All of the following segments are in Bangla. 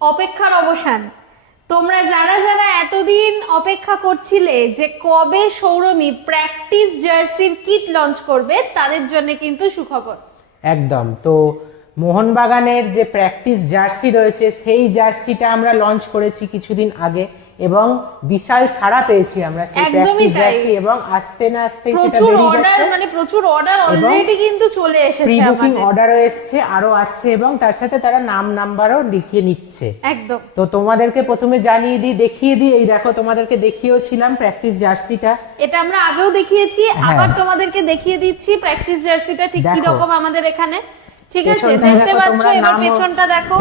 অপেক্ষার অবসান। তোমরা যারা যারা এতদিন অপেক্ষা করছিলে যে কবে সৌরমী প্র্যাকটিস জার্সির কিট লঞ্চ করবে, তাদের জন্য কিন্তু সুখবর। একদম। তো মোহনবাগানের যে প্র্যাকটিস জার্সি রয়েছে সেই জার্সিটা আমরা লঞ্চ করেছি কিছুদিন আগে এবং বিশাল সাড়া পেয়েছি আমরা সেই প্র্যাকটিস জার্সি, এবং আস্তে না আস্তে সেটা বেরিয়ে যাচ্ছে, মানে প্রচুর অর্ডার অলরেডি কিন্তু চলে এসেছে, প্রি বুকিং অর্ডারও এসেছে, আরো আসছে, এবং তার সাথে তারা নাম নাম্বারও লিখিয়ে নিচ্ছে। একদম। তো তোমাদেরকে প্রথমে জানিয়ে দিই, দেখিয়ে দিই, এই দেখো তোমাদেরকে দেখিয়েও ছিলাম প্র্যাকটিস জার্সিটা, এটা আমরা আগেও দেখিয়েছি, আবার তোমাদেরকে দেখিয়ে দিচ্ছি প্র্যাকটিস জার্সিটা ঠিক কি রকম আমাদের এখানে। ঠিক আছে, দেখতে পাচ্ছ, এবার পেছনটা দেখো,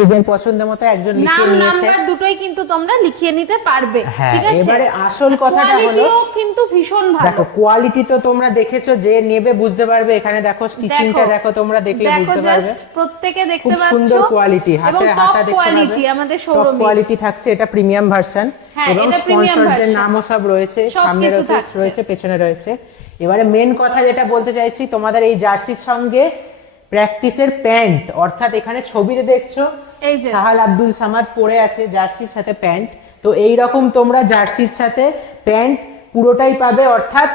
নিজের পছন্দের মতো একজন লিখে নিয়েছে, নাম্বার দুটোই কিন্তু তোমরা লিখিয়ে নিতে পারবে। ঠিক আছে, এবারে আসল কথাটা হলো কোয়ালিটিও কিন্তু ভীষণ ভালো। দেখো কোয়ালিটি তো তোমরা দেখেছো, যে নেবে বুঝতে পারবে। এখানে দেখো স্টিচিংটা দেখো, তোমরা দেখলে বুঝতে পারবে, প্রত্যেকে দেখতে পাচ্ছ, খুব সুন্দর কোয়ালিটি, হাতে হাতা দেখতে কোয়ালিটি আমাদের শোরুমে কোয়ালিটি থাকছে। এটা প্রিমিয়াম ভার্সন এবং স্পন্সরদের নামও সব রয়েছে, সামনে রয়েছে, পেছনে রয়েছে। এবারে মেন কথা যেটা বলতে চাইছি, তোমাদের এই জার্সির সঙ্গে প্র্যাকটিসের প্যান্ট, অর্থাৎ এখানে ছবিতে দেখছো এই যে সাহাল আব্দুল সামাদ পরে আছে জার্সির সাথে প্যান্ট, তো এই রকম তোমরা জার্সির সাথে প্যান্ট পুরোটাই পাবে, অর্থাৎ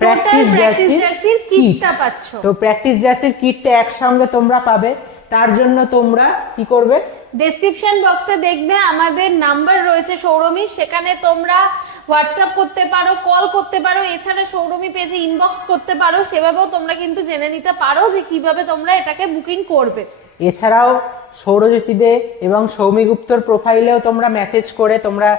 প্র্যাকটিস জার্সির কিটটা পাচ্ছ। তো প্র্যাকটিস জার্সির কিটটা একসঙ্গে তোমরা পাবে। তার জন্য তোমরা কি করবে, ডেসক্রিপশন বক্সে দেখবে আমাদের নাম্বার রয়েছে সৌরমী, সেখানে তোমরা হোয়াটসঅ্যাপ করতে পারো, কল করতে পারো, এছাড়া সৌরমী পেজে ইনবক্স করতে পারো, সেভাবেও তোমরা কিন্তু জেনে নিতে পারো যে কিভাবে তোমরা এটাকে বুকিং করবে। এছাড়াও সৌরজ্যোতিদে এবং সৌমি গুপ্তর প্রোফাইলেও তোমরা মেসেজ করে তোমরা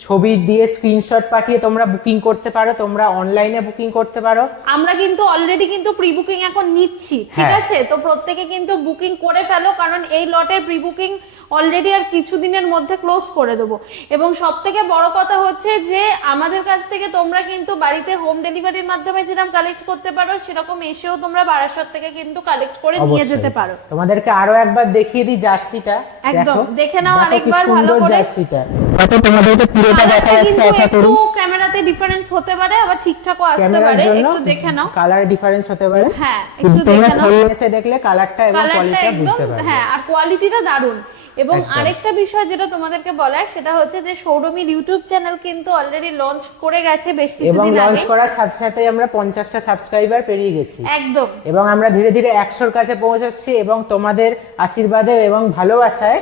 ছবি দিয়ে স্ক্রিনশট পাঠিয়ে তোমরা বুকিং করতে পারো, তোমরা অনলাইনে বুকিং করতে পারো। আমরা কিন্তু অলরেডি কিন্তু প্রি বুকিং এখন নিচ্ছি, ঠিক আছে? তো প্রত্যেকে কিন্তু বুকিং করে ফেলো, কারণ এই লটের প্রি বুকিং অলরেডি আর কিছুদিনের মধ্যে ক্লোজ করে দেবো। এবং সব থেকে বড় কথা হচ্ছে যে আমাদের কাছ থেকে তোমরা কিন্তু বাড়িতে হোম ডেলিভারির মাধ্যমে যেরকম কালেক্ট করতে পারো, সেরকম এসেও তোমরা বারাসত থেকে কিন্তু কালেক্ট করে নিয়ে যেতে পারো। তোমাদেরকে আরো একবার দেখিয়ে দিই জার্সিটা, একদম দেখে নাও আরেকবার ভালো করে। জার্সিটা তাতে তোমাদেরকে পুরোটা দেখা যাচ্ছে, একটু ক্যামেরাতে ডিফারেন্স হতে পারে, আবার ঠিকঠাকও আসতে পারে, একটু দেখে নাও, কালার ডিফারেন্স হতে পারে। হ্যাঁ, একটু দেখে নাও, এসে দেখলে কালারটা এবং কোয়ালিটিটা বুঝতে পারবে। হ্যাঁ, আর কোয়ালিটিটা দারুণ। এবং আরেকটা বিষয় যেটা তোমাদেরকে বলার, সেটা হচ্ছে যে সৌরমীর ইউটিউব চ্যানেল কিন্তু অলরেডি লঞ্চ করে গেছে বেশ কিছুদিন আগে, এবং লঞ্চ করার সাথে সাথে আমরা 50টা সাবস্ক্রাইবার পেরিয়ে গেছি। একদম। এবং আমরা ধীরে ধীরে 100-র কাছে পৌঁছাচ্ছি, এবং তোমাদের আশীর্বাদে এবং ভালোবাসায়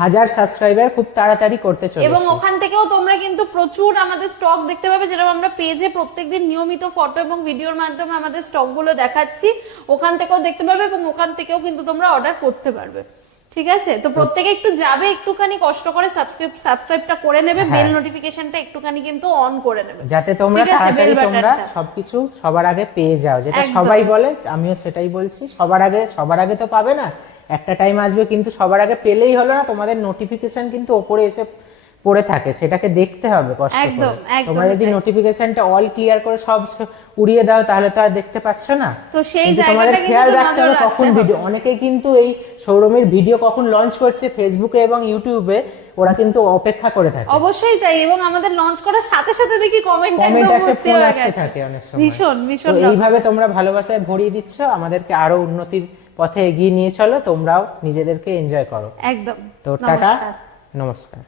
1000 সাবস্ক্রাইবার খুব তাড়াতাড়ি করতে চলেছি। এবং ওখান থেকেও তোমরা কিন্তু প্রচুর আমাদের স্টক দেখতে পাবে, যেটা আমরা পেজে প্রত্যেকদিন নিয়মিত ফটো এবং ভিডিওর মাধ্যমে আমাদের স্টক গুলো দেখাচ্ছি, ওখান থেকেও দেখতে পারবে, এবং ওখান থেকেও কিন্তু তোমরা অর্ডার করতে পারবে। ঠিক আছে, তো প্রত্যেকে একটু যাবে, একটুখানি কষ্ট করে সাবস্ক্রাইবটা করে নেবে, বেল নোটিফিকেশনটা একটুখানি কিন্তু অন করে নেবে, যাতে তোমরা তাড়াতাড়ি তোমরা সবকিছু সবার আগে পেয়ে যাও। যেটা সবাই বলে, আমিও সেটাই বলছি, সবার আগে তো পাবে না, একটা টাইম আসবে কিন্তু সবার আগে পেলেই হলো না, তোমাদের নোটিফিকেশন কিন্তু ওপরে এসে পড়ে থাকে, সেটাকে দেখতে হবে কষ্ট করে। তোমরা যদি নোটিফিকেশনটা অল ক্লিয়ার করে সব উড়িয়ে দাও, তাহলে তো আর দেখতে পাচ্ছ না। তো সেই তোমাদের খেয়াল রাখতে হবে কখন ভিডিও, অনেকে কিন্তু এই শোরুমের ভিডিও কখন লঞ্চ করছে ফেসবুকে এবং ইউটিউবে, ওরা কিন্তু অপেক্ষা করে থাকে। অবশ্যই তাই, এবং আমাদের লঞ্চ করার সাথে সাথে দেখি কমেন্ট আসে, ফোন আসতে থাকে অনেক সময়। ভীষণ এইভাবে তোমরা ভালোবাসায় ভরিয়ে দিচ্ছ, আমাদেরকে আরো উন্নতির পথে এগিয়ে নিয়ে চলো, তোমরাও নিজেদেরকে এনজয় করো। একদম। তো টাটা, নমস্কার।